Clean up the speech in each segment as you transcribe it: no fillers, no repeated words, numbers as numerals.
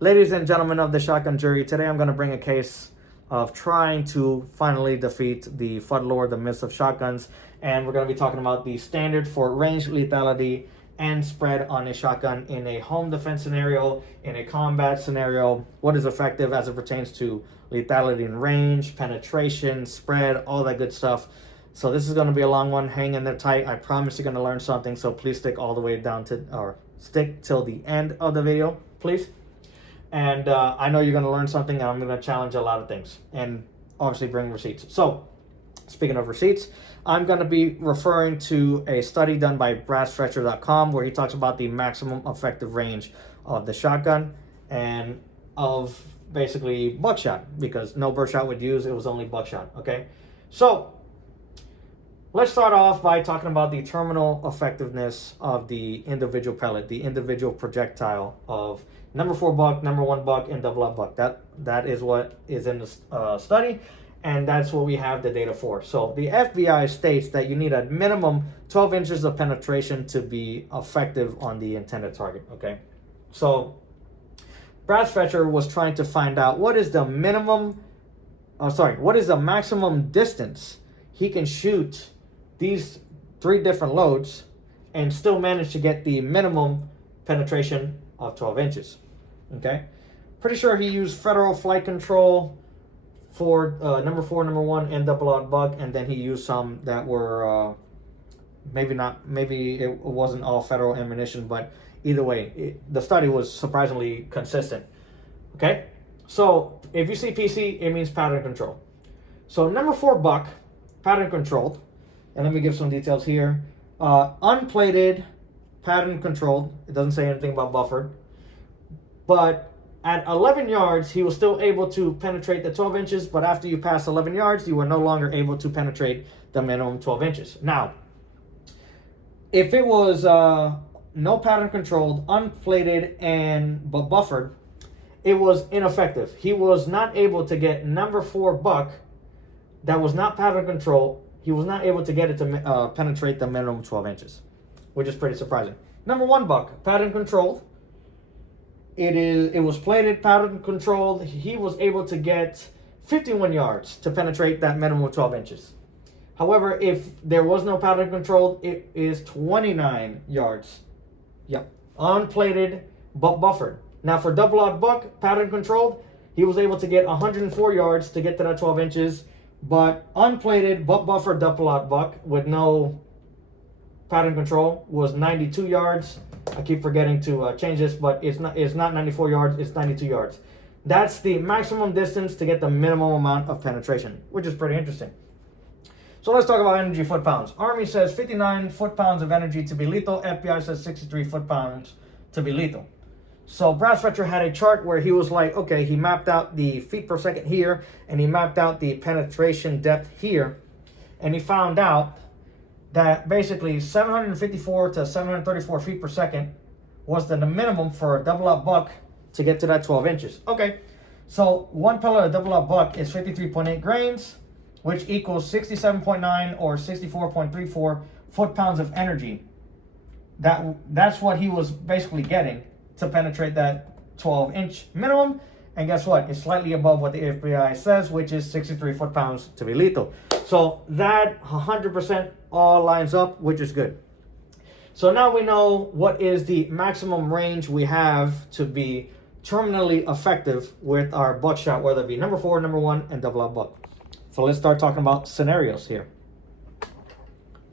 Ladies and gentlemen of the shotgun jury, today I'm going to bring a case of trying to finally defeat the FUD lord, the myths of shotguns, and we're going to be talking about the standard for range, lethality, and spread on a shotgun in a home defense scenario, in a combat scenario, what is effective as it pertains to lethality and range, penetration, spread, all that good stuff. So this is going to be a long one. Hang in there tight. I promise you're going to learn something, so please stick all the way down to, or stick till the end of the video, please. And I know you're going to learn something, and I'm going to challenge a lot of things and obviously bring receipts. So speaking of receipts, I'm going to be referring to a study done by brassfetcher.com where he talks about the maximum effective range of the shotgun and of basically buckshot, because no birdshot would use, it was only buckshot. Okay, so let's start off by talking about the terminal effectiveness of the individual pellet, the individual projectile of number 4 buck, number 1 buck, and double up buck. That is what is in the study, and that's what we have the data for. So the FBI states that you need a minimum 12 inches of penetration to be effective on the intended target. Okay, so Brassfetcher was trying to find out what is the maximum distance he can shoot these 3 different loads and still manage to get the minimum penetration of 12 inches. Okay, pretty sure he used federal flight control for number 4, number 1, and double out buck, and then he used some that were maybe it wasn't all federal ammunition, but either way, the study was surprisingly consistent. Okay, so if you see PC, it means pattern control. So number 4 buck, pattern controlled, and let me give some details here. Unplated, pattern controlled. It doesn't say anything about buffered. But at 11 yards, he was still able to penetrate the 12 inches, but after you pass 11 yards, you were no longer able to penetrate the minimum 12 inches. Now, if it was no pattern controlled, unplated, but buffered, it was ineffective. He was not able to get number 4 buck that was not pattern controlled. He was not able to get it to penetrate the minimum 12 inches, which is pretty surprising. Number 1 buck, pattern controlled. It was plated, pattern controlled. He was able to get 51 yards to penetrate that minimum 12 inches. However, if there was no pattern controlled, it is 29 yards. Yep, unplated but buffered. Now for double out buck, pattern controlled, he was able to get 104 yards to get to that 12 inches, but unplated but buffered double out buck with no pattern control was 92 yards. I keep forgetting to change this, but it's not 94 yards, it's 92 yards. That's the maximum distance to get the minimum amount of penetration, which is pretty interesting. So let's talk about energy foot-pounds. Army says 59 foot-pounds of energy to be lethal. FBI says 63 foot-pounds to be lethal. So Brassfetcher had a chart where he was like, okay, he mapped out the feet per second here, and he mapped out the penetration depth here, and he found out that basically 754 to 734 feet per second was the minimum for a double out buck to get to that 12 inches. Okay, so 1 pellet of double out buck is 53.8 grains, which equals 67.9 or 64.34 foot-pounds of energy. That's what he was basically getting to penetrate that 12-inch minimum. And guess what? It's slightly above what the FBI says, which is 63 foot-pounds to be lethal. So that 100% all lines up, which is good. So now we know what is the maximum range we have to be terminally effective with our buckshot, whether it be number 4, number 1, and double out buck. So let's start talking about scenarios here.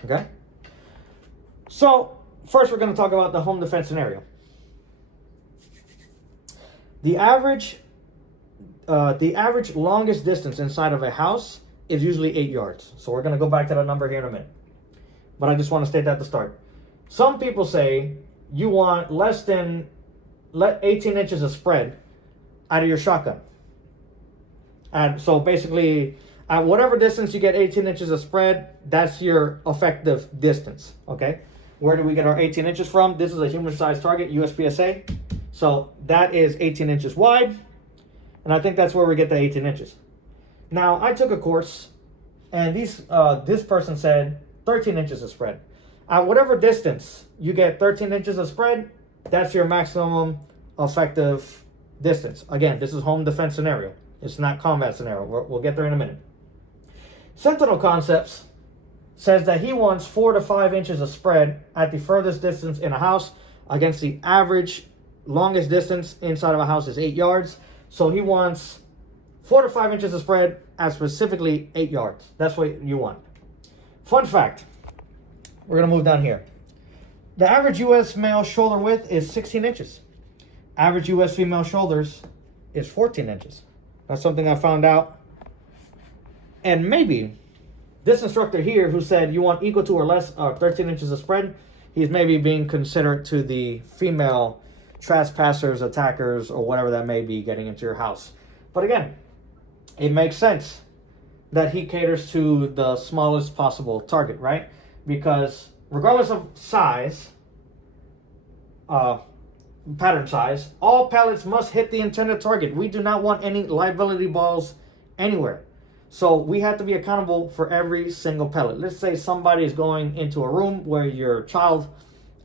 Okay? So first we're going to talk about the home defense scenario. The average longest distance inside of a house is usually 8 yards. So we're going to go back to that number here in a minute. But I just want to state that at the start. Some people say you want less than 18 inches of spread out of your shotgun. And so basically, at whatever distance you get 18 inches of spread, that's your effective distance. Okay? Where do we get our 18 inches from? This is a human-sized target, USPSA. So that is 18 inches wide. And I think that's where we get the 18 inches. Now, I took a course, and this person said 13 inches of spread. At whatever distance you get 13 inches of spread, that's your maximum effective distance. Again, this is home defense scenario. It's not combat scenario. We'll get there in a minute. Sentinel Concepts says that he wants 4 to 5 inches of spread at the furthest distance in a house against the average longest distance inside of a house is 8 yards. So he wants 4 to 5 inches of spread at specifically 8 yards. That's what you want. Fun fact. We're going to move down here. The average U.S. male shoulder width is 16 inches. Average U.S. female shoulders is 14 inches. That's something I found out. And maybe this instructor here who said you want equal to or less 13 inches of spread, he's maybe being considerate to the female trespassers, attackers, or whatever that may be getting into your house. But again, it makes sense that he caters to the smallest possible target, right? Because regardless of size, pattern size, all pellets must hit the intended target. We do not want any liability balls anywhere. So we have to be accountable for every single pellet. Let's say somebody is going into a room where your child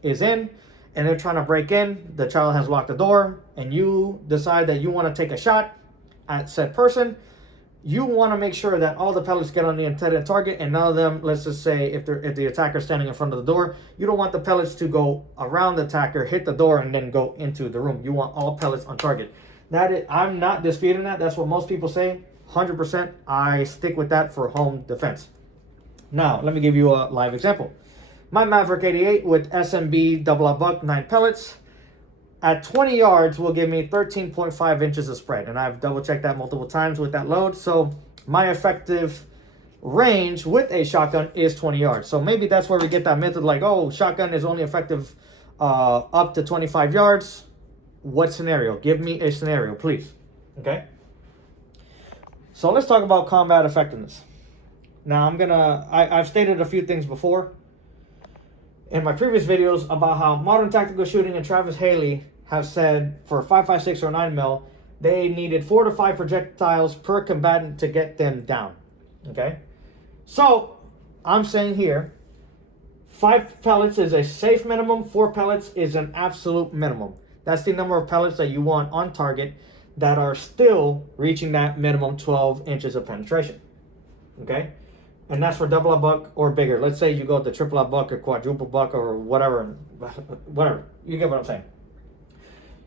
is in and they're trying to break in. The child has locked the door and you decide that you want to take a shot at said person. You want to make sure that all the pellets get on the intended target and none of them, let's just say if the attacker is standing in front of the door, you don't want the pellets to go around the attacker, hit the door, and then go into the room. You want all pellets on target. I'm not disputing that. That's what most people say. 100%. I stick with that for home defense. Now, let me give you a live example. My Maverick 88 with SMB double up buck 9 pellets at 20 yards will give me 13.5 inches of spread. And I've double checked that multiple times with that load. So my effective range with a shotgun is 20 yards. So maybe that's where we get that method like, oh, shotgun is only effective up to 25 yards. What scenario? Give me a scenario, please. Okay. So let's talk about combat effectiveness. Now I've stated a few things before in my previous videos about how Modern Tactical Shooting and Travis Haley have said for 5.56 or 9mm, they needed 4 to 5 projectiles per combatant to get them down. Okay? So I'm saying here, 5 pellets is a safe minimum, 4 pellets is an absolute minimum. That's the number of pellets that you want on target that are still reaching that minimum 12 inches of penetration. Okay? And that's for double up buck or bigger. Let's say you go to triple up buck or quadruple buck or whatever. You get what I'm saying.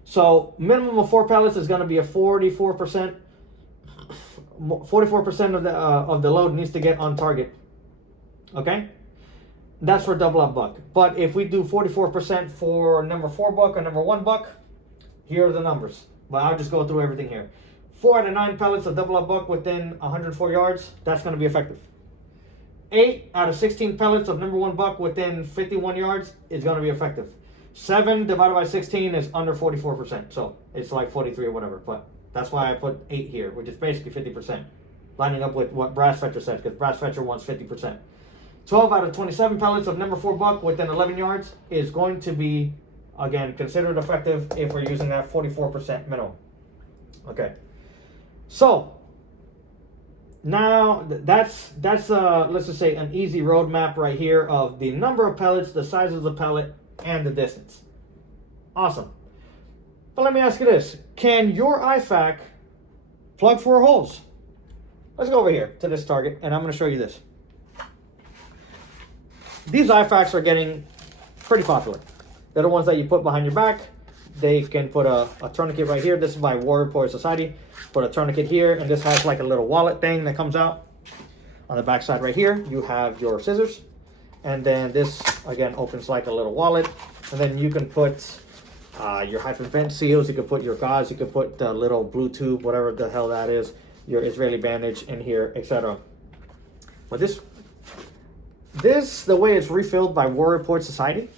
So minimum of 4 pellets is going to be a 44%. 44% of the load needs to get on target. Okay? That's for double up buck. But if we do 44% for number 4 buck or number 1 buck, here are the numbers. But I'll just go through everything here. 4 out of 9 pellets of double up buck within 104 yards, that's going to be effective. 8 out of 16 pellets of number 1 buck within 51 yards is going to be effective. 7 divided by 16 is under 44%. So it's like 43 or whatever. But that's why I put 8 here, which is basically 50%. Lining up with what Brass Fetcher said, because Brass Fetcher wants 50%. 12 out of 27 pellets of number 4 buck within 11 yards is going to be, again, considered effective if we're using that 44% minimum. Okay. So now that's let's just say an easy roadmap right here of the number of pellets, the size of the pellet, and the distance. Awesome. But let me ask you this. Can your IFAK plug 4 holes? Let's go over here to this target, and I'm going to show you this. These IFAKs are getting pretty popular. They're the ones that you put behind your back. They can put a tourniquet right here. This is by Warrior Power Society. Put a tourniquet here, and this has like a little wallet thing that comes out. On the back side right here, you have your scissors. And then this, again, opens like a little wallet. And then you can put your hyphen vent seals. You can put your gauze. You can put the little blue tube, whatever the hell that is. Your Israeli bandage in here, etc. But this, the way it's refilled by Warrior Power Society,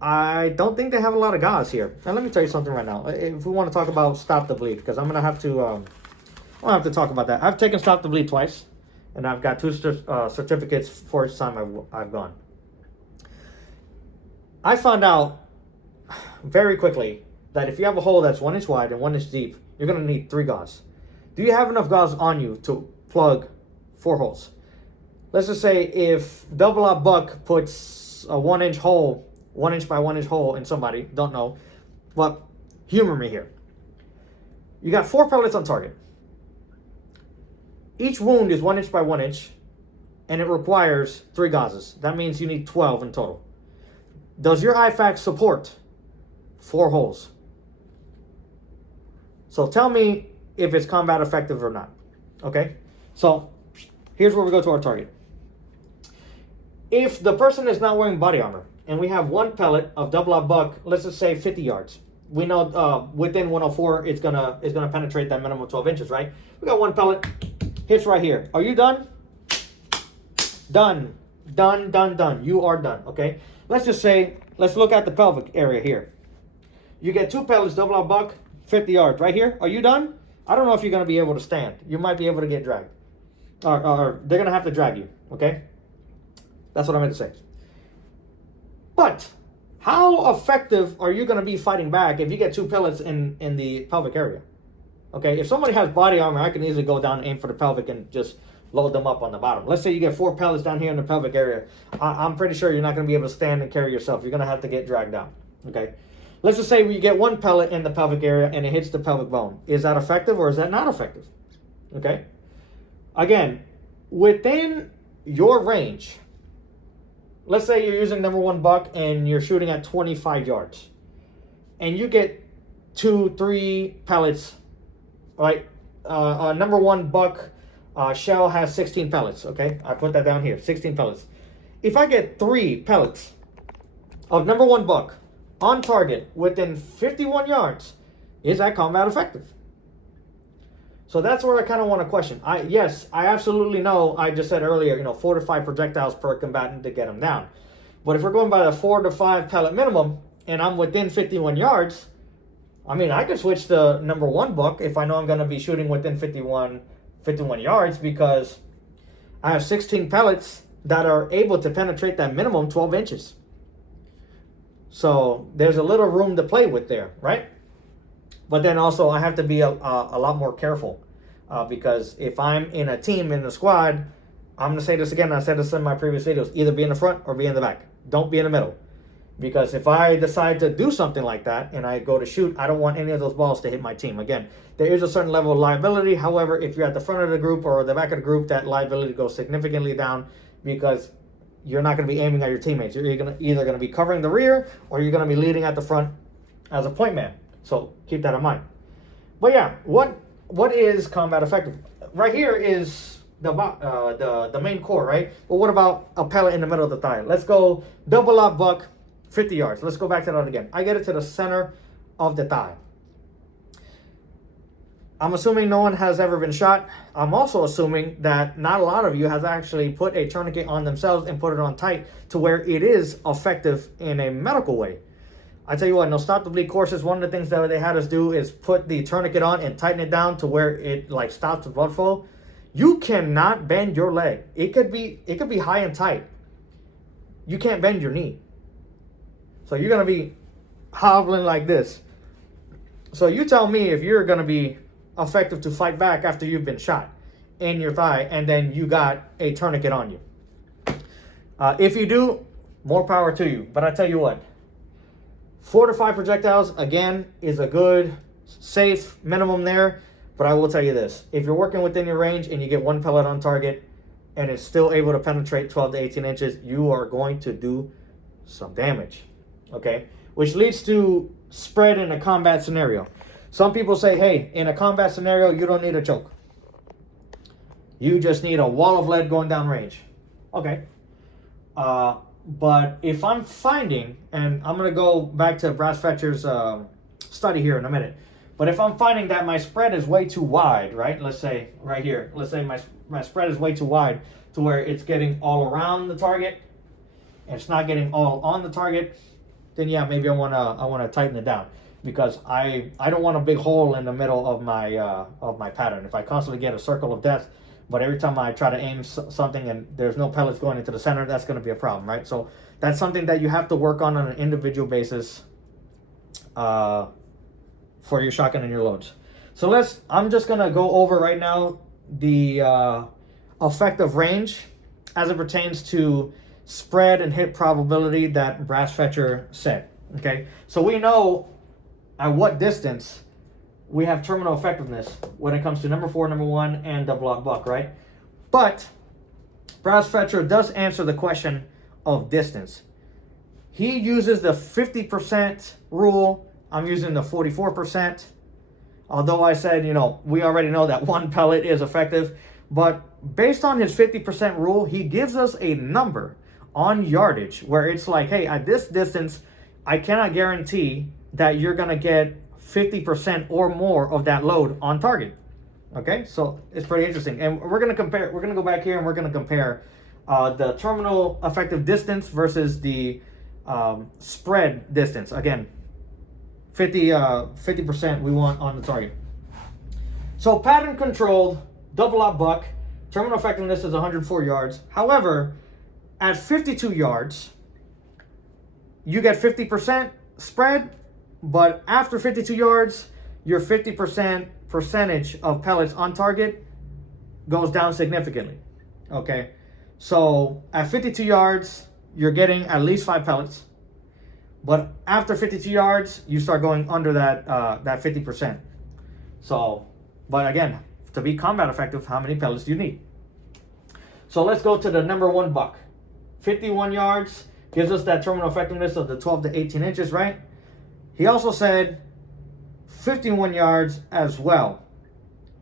I don't think they have a lot of gauze here. Now let me tell you something right now. If we want to talk about Stop the Bleed, because I'm gonna have to talk about that. I've taken Stop the Bleed twice, and I've got 2 certificates for each time I've gone. I found out very quickly that if you have a hole that's 1 inch wide and 1 inch deep, you're gonna need 3 gauze. Do you have enough gauze on you to plug 4 holes? Let's just say if Double Up Buck puts a 1 inch hole, 1 inch by 1 inch hole in somebody, don't know, but humor me here. You got 4 pellets on target. Each wound is 1 inch by 1 inch, and it requires 3 gauzes. That means you need 12 in total. Does your IFAK support 4 holes? So tell me if it's combat effective or not. Okay? So here's where we go to our target. If the person is not wearing body armor, and we have 1 pellet of double-aught buck, let's just say 50 yards. We know within 104, it's gonna penetrate that minimum 12 inches, right? We got 1 pellet, hits right here. Are you done? Done. Done, done, done. You are done, okay? Let's just say, let's look at the pelvic area here. You get 2 pellets, double-aught buck, 50 yards. Right here, are you done? I don't know if you're going to be able to stand. You might be able to get dragged. Or they're going to have to drag you, okay? That's what I meant to say. But how effective are you going to be fighting back if you get 2 pellets in the pelvic area? Okay, if somebody has body armor, I can easily go down and aim for the pelvic and just load them up on the bottom. Let's say you get 4 pellets down here in the pelvic area. I'm pretty sure you're not going to be able to stand and carry yourself. You're going to have to get dragged down, okay? Let's just say you get 1 pellet in the pelvic area and it hits the pelvic bone. Is that effective or is that not effective? Okay? Again, within your range, let's say you're using number 1 buck and you're shooting at 25 yards. And you get 2-3 pellets, right? Number 1 buck shell has 16 pellets, okay? I put that down here, 16 pellets. If I get 3 pellets of number 1 buck on target within 51 yards, is that combat effective? So that's where I kind of want to question. Yes, I absolutely know, I just said earlier, 4 to 5 projectiles per combatant to get them down. But if we're going by the 4 to 5 pellet minimum, and I'm within 51 yards, I mean, I could switch to number 1 buck if I know I'm going to be shooting within 51 yards, because I have 16 pellets that are able to penetrate that minimum 12 inches. So there's a little room to play with there, right? But then also I have to be a lot more careful because if I'm in a team, in a squad, I'm going to say this again, I said this in my previous videos, either be in the front or be in the back. Don't be in the middle. Because if I decide to do something like that and I go to shoot, I don't want any of those balls to hit my team. Again, there is a certain level of liability. However, if you're at the front of the group or the back of the group, that liability goes significantly down because you're not going to be aiming at your teammates. You're either going to be covering the rear or you're going to be leading at the front as a point man. So keep that in mind. But yeah, what is combat effective? Right here is the main core, right? But what about a pellet in the middle of the thigh? Let's go double-aught buck, 50 yards. Let's go back to that again. I get it to the center of the thigh. I'm assuming no one has ever been shot. I'm also assuming that not a lot of you has actually put a tourniquet on themselves and put it on tight to where it is effective in a medical way. I tell you what, in those Stop the Bleed courses, one of the things that they had us do is put the tourniquet on and tighten it down to where it like stops the blood flow. You cannot bend your leg. It could be high and tight. You can't bend your knee. So you're going to be hobbling like this. So you tell me if you're going to be effective to fight back after you've been shot in your thigh and then you got a tourniquet on you. If you do, more power to you. But I tell you what, 4 to 5 projectiles, again, is a good, safe minimum there. But I will tell you this. If you're working within your range and you get 1 pellet on target and it's still able to penetrate 12 to 18 inches, you are going to do some damage. Okay? Which leads to spread in a combat scenario. Some people say, hey, in a combat scenario, you don't need a choke. You just need a wall of lead going down range. Okay. But if I'm finding, and I'm going to go back to Brass Fetcher's study here in a minute, but if I'm finding that my spread is way too wide, right? Let's say right here, let's say my spread is way too wide to where it's getting all around the target and it's not getting all on the target, then yeah, maybe I want to tighten it down, because I don't want a big hole in the middle of my pattern. If I constantly get a circle of death, but every time I try to aim something and there's no pellets going into the center, that's going to be a problem, right? So that's something that you have to work on an individual basis for your shotgun and your loads. So I'm just going to go over right now the effective range as it pertains to spread and hit probability that Brass Fetcher said. Okay, so we know at what distance we have terminal effectiveness when it comes to number 4, number 1, and double lock buck, right? But Browse Fetcher does answer the question of distance. He uses the 50% rule. I'm using the 44%. Although I said, we already know that one pellet is effective. But based on his 50% rule, he gives us a number on yardage where it's like, hey, at this distance, I cannot guarantee that you're going to get 50% or more of that load on target. Okay, so it's pretty interesting. And we're going to compare, we're going to go back here and we're going to compare the terminal effective distance versus the spread distance. Again, 50% we want on the target. So pattern controlled double lock buck, terminal effectiveness is 104 yards. However, at 52 yards, you get 50% spread, but after 52 yards, your 50% percentage of pellets on target goes down significantly. Okay, so at 52 yards, you're getting at least 5 pellets, but after 52 yards, you start going under that 50%. So, but again, to be combat effective, how many pellets do you need? So let's go to the number 1 buck. 51 yards gives us that terminal effectiveness of the 12 to 18 inches, right? He also said 51 yards as well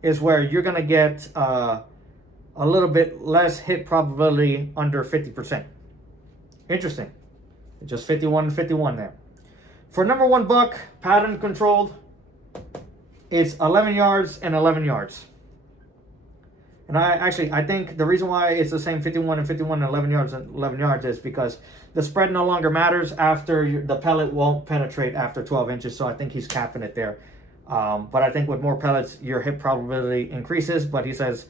is where you're going to get a little bit less hit probability under 50%. Interesting. Just 51 and 51 there. For number 1 buck, pattern controlled, it's 11 yards and 11 yards. And I think the reason why it's the same 51 and 51 and 11 yards and 11 yards is because the spread no longer matters after the pellet won't penetrate after 12 inches. So I think he's capping it there. But I think with more pellets, your hit probability increases. But he says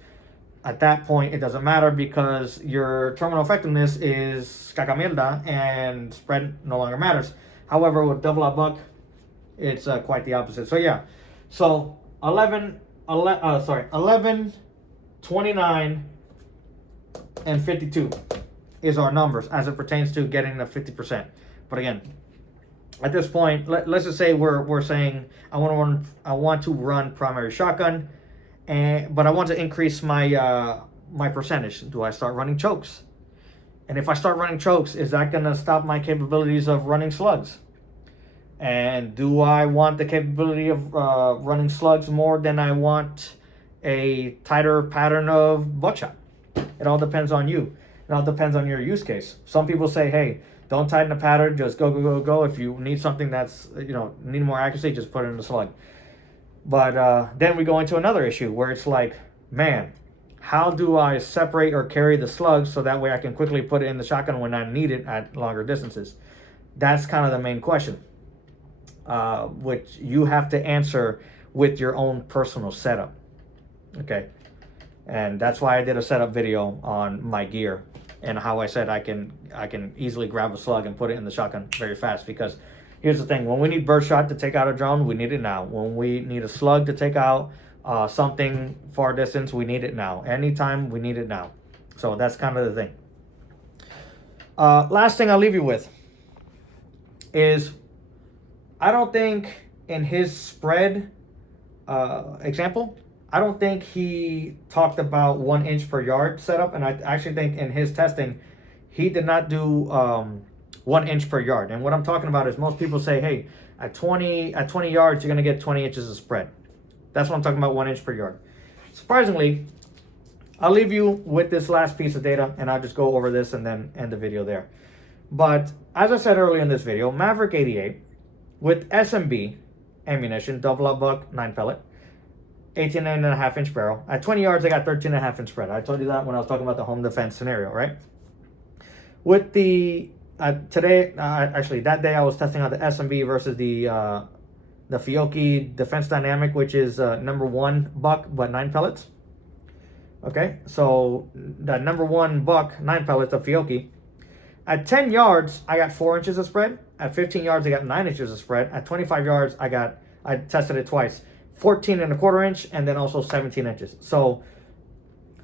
at that point, it doesn't matter because your terminal effectiveness is caca mierda and spread no longer matters. However, with double lock buck, it's quite the opposite. So yeah, so 11, 29, and 52 is our numbers as it pertains to getting the 50%. But again, at this point, let's just say we're saying I want to run primary shotgun, but I want to increase my my percentage. Do I start running chokes? And if I start running chokes, is that going to stop my capabilities of running slugs? And do I want the capability of running slugs more than I want a tighter pattern of buckshot? It all depends on you. It all depends on your use case. Some people say, hey, don't tighten the pattern, just go. If you need something that's, need more accuracy, just put it in the slug. But then we go into another issue where it's like, man, how do I separate or carry the slugs so that way I can quickly put it in the shotgun when I need it at longer distances? That's kind of the main question, which you have to answer with your own personal setup. Okay, and that's why I did a setup video on my gear and how I said I can easily grab a slug and put it in the shotgun very fast. Because here's the thing: when we need burst shot to take out a drone, we need it now. When we need a slug to take out something far distance, we need it now. Anytime, we need it now. So that's kind of the thing. Last thing I'll leave you with is I don't think in his spread example, I don't think he talked about 1 inch per yard setup. And I actually think in his testing, he did not do 1 inch per yard. And what I'm talking about is most people say, hey, at 20 yards, you're going to get 20 inches of spread. That's what I'm talking about, 1 inch per yard. Surprisingly, I'll leave you with this last piece of data and I'll just go over this and then end the video there. But as I said earlier in this video, Maverick 88 with SMB ammunition, double lock buck, 9 pellet, 18.5 inch barrel. At 20 yards, I got 13.5 inch spread. I told you that when I was talking about the home defense scenario, right? With the that day I was testing out the SMB versus the Fiocchi Defense Dynamic, which is number 1 buck but 9 pellets. Okay, so the number 1 buck, 9 pellets of Fiocchi. At 10 yards, I got 4 inches of spread. At 15 yards, I got 9 inches of spread. At 25 yards, I tested it twice. 14.25 inch and then also 17 inches. So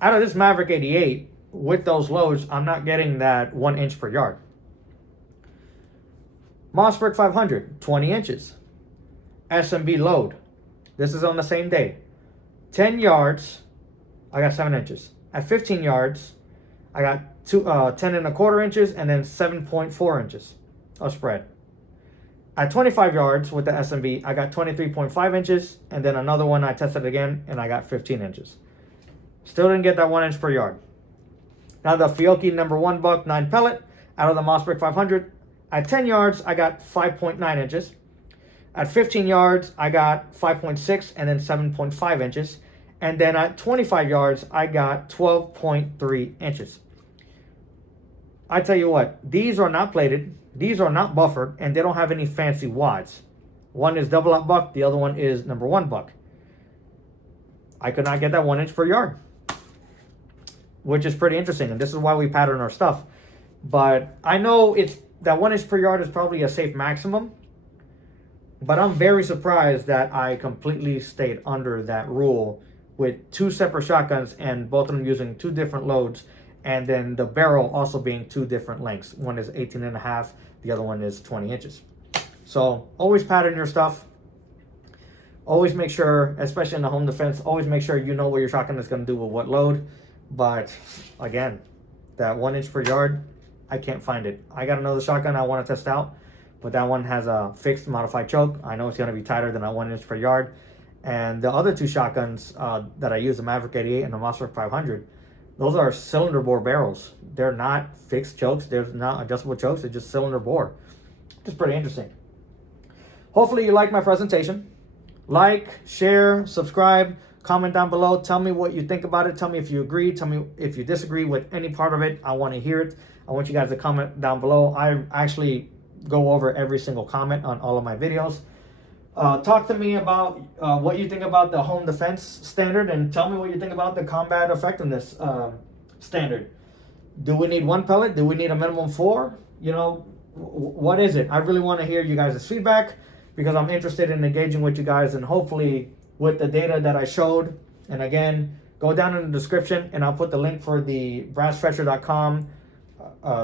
out of this Maverick 88 with those loads, I'm not getting that 1 inch per yard. Mossberg 500, 20 inches. SMB load. This is on the same day. 10 yards, I got 7 inches. At 15 yards, I got 10 1/4 inches and then 7.4 inches of spread. At 25 yards with the SMB, I got 23.5 inches, and then another one I tested again, and I got 15 inches. Still didn't get that 1 inch per yard. Now the Fiocchi #1 buck 9 pellet out of the Mossberg 500. At 10 yards, I got 5.9 inches. At 15 yards, I got 5.6 and then 7.5 inches. And then at 25 yards, I got 12.3 inches. I tell you what, these are not plated, these are not buffered, and they don't have any fancy wads. One is double out buck, the other one is #1 buck. I could not get that 1 inch per yard, which is pretty interesting, and this is why we pattern our stuff. But I know it's that 1 inch per yard is probably a safe maximum, but I'm very surprised that I completely stayed under that rule with 2 separate shotguns and both of them using 2 different loads, and then the barrel also being 2 different lengths. One is 18.5, the other one is 20 inches. So always pattern your stuff. Always make sure, especially in the home defense, always make sure you know what your shotgun is going to do with what load. But again, that 1 inch per yard, I can't find it. I got another shotgun I want to test out, but that one has a fixed modified choke. I know it's going to be tighter than a 1 inch per yard. And the other 2 shotguns that I use, the Maverick 88 and the Mossberg 500, those are cylinder bore barrels. They're not fixed chokes. They're not adjustable chokes. They're just cylinder bore. Just pretty interesting. Hopefully you like my presentation. Like, share, subscribe, comment down below. Tell me what you think about it. Tell me if you agree. Tell me if you disagree with any part of it. I want to hear it. I want you guys to comment down below. I actually go over every single comment on all of my videos. Talk to me about what you think about the home defense standard, and tell me what you think about the combat effectiveness standard. Do we need 1 pellet? Do we need a minimum 4? You know, what is it? I really want to hear you guys' feedback because I'm interested in engaging with you guys, and hopefully with the data that I showed. And again, go down in the description and I'll put the link for the brassfetcher.com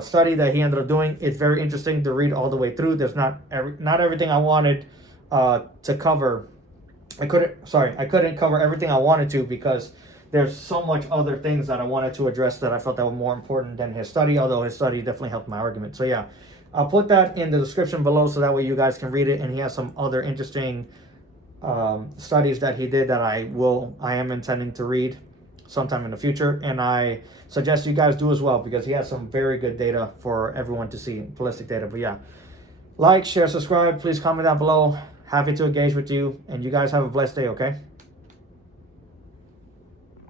study that he ended up doing. It's very interesting to read all the way through. There's not everything I wanted to cover. I couldn't cover everything I wanted to because there's so much other things that I wanted to address that I felt that were more important than his study, although his study definitely helped my argument. So yeah, I'll put that in the description below so that way you guys can read it, and he has some other interesting studies that he did that I am intending to read sometime in the future, and I suggest you guys do as well because he has some very good data for everyone to see, ballistic data. But yeah, like, share, subscribe, please comment down below. Happy to engage with you, and you guys have a blessed day, okay?